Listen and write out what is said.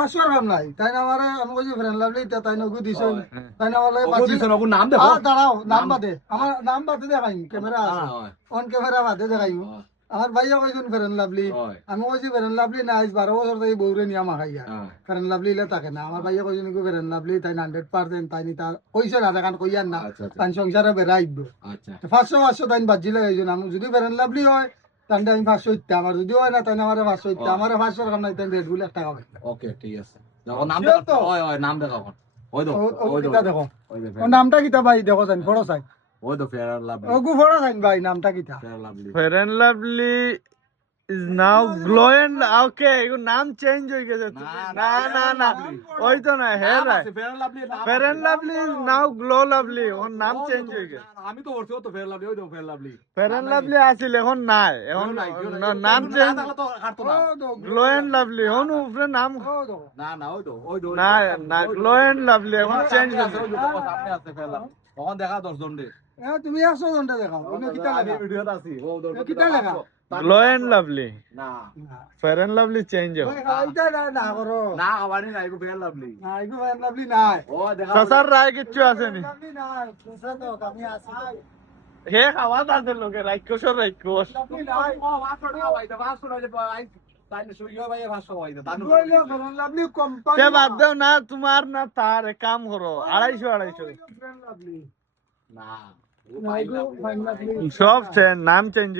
ফাঁসর কাম নাই তাই না আমারে আমি কইছি ফ্রেন্ড লাভলি তাই নগু দিছ তাই না বলে ও দিছ না নাম দেখো দাঁড়াও নাম বাদে আমার নাম বাদে দেখাই ক্যামেরা আছে অন ক্যামেরা বাদে দেখাই আমার ভাইয়া কইছেন ফ্রেন্ড লাভলি আমি কইছি ফ্রেন্ড লাভলি না 12 বছর থেকে বউরে নিয়া মাখাইয়া ফ্রেন্ড লাভলি লে থাকে না আমার ভাইয়া কইছেন কি ফ্রেন্ড লাভলি তাই 100% তাই নি তার কইছে না দেখান কইয়ান না তাই সংসারে বেরাইব আচ্ছা 500 তাই বাজি লাগাইছেন আমি যদি ফ্রেন্ড লাভলি হয় তাহলে আমি 500 ইত্যা আমার যদি হয় না তাহলে আমার 500 ইত্যা আমার 500 কাম নাই তাই 1.5 টাকা পাই ওকে ঠিক আছে দেখো নাম দেখো ওই ওই নাম দেখো ওই তো ওই দেখো ও নামটা কিতা ভাই দেখো জানি বড় সাই ওই তো ফেয়ার এন্ড লাভলি ও গু বড় সাই ভাই নামটা কিতা Fair and Lovely Fair and Lovely is now glow and okay, you নাম চেঞ্জ হয়ে গেছে না ওই তো না হে রাইট ফেয়ার এন্ড লাভলি নাম Fair and Lovely is now glow lovely ওর নাম চেঞ্জ হয়ে গেছে আমি তো বলছি ও তো ফেয়ার লাভলি ওই তো fair lovely Fair and Lovely আছিল এখন নাই এখন নাম চেঞ্জ তো কাটতো না glow and lovely এখন উপরে নাম না ওই তো না না glow and lovely এখন চেঞ্জ আছে ওই তো সামনে আছে ফেয়ার লাভলি তখন দেখা 10 জন দে তুমি 100 ঘন্টা দেখাও তুমি কিতা লাগা ভিডিওতে আছি ও কিতা লাগা glow and lovely না Fair and Lovely চেঞ্জ হবে এইটা না করো না আবারই না এগো ফেয়ার লাভলি না এগু ফ্রেন্ড লাভলি নাই ও দেখা সসার রায় কিচ্ছু আসেনি লাভলি নাই তুসা তো আমি আছি হে খাওয়া আছে লোকে রাক্ষস রাক্ষস লাভলি নাই ও ভাষণ ভাই তো ভাষণ হইলে আই তাইলে সুইও ভাই ভাষণ হই না তানু কইলো ফ্রেন্ড লাভলি কোম্পানি কে বাদ দাও না তোমার না তার এক কাম করো 250 ফ্রেন্ড লাভলি না না এগু ফ্রেন্ড লাভলি সব নাম চেঞ্জ